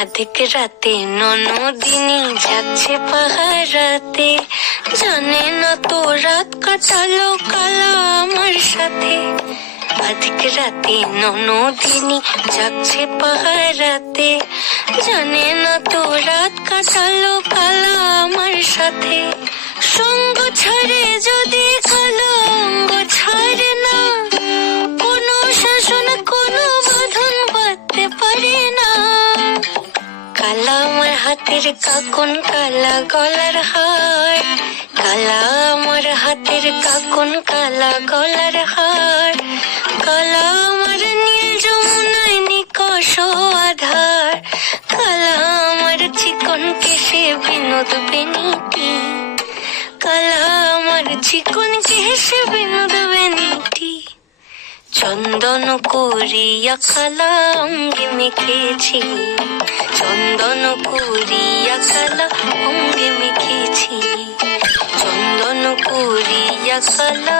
আধিক রাতে ননদিনী যাচ্ছে পাহারাতে, জানে না তো রাত কাটালো কালা আমার সাথে। আধিক রাতে ননদিনী যাচ্ছে পাহারাতে, জানে না তো রাত কাটালো কালা আমার সাথে। সঙ্গ ছাড়ে যদি কালো অঙ্গ ছাড়ে না, কোনো শাসন কোনো বাঁধন বাঁধতে পারে না। কালা আমার হাতের কাকন কালা গলার হার, কালা আমার হাতের কাকন কালা গলার হার। কালা আমার নীল যমুনায় নিকষ আধার, কালা আমার চিকন কেশে বিনোদ বেনিটি, কালা আমার চিকন কেশে বিনোদ বেনিটি। চন্দন করিয়া কালা অঙ্গে মেখেছি, চন্দন করিয়া কালা অঙ্গে মেখেছি, চন্দন করিয়া কালা।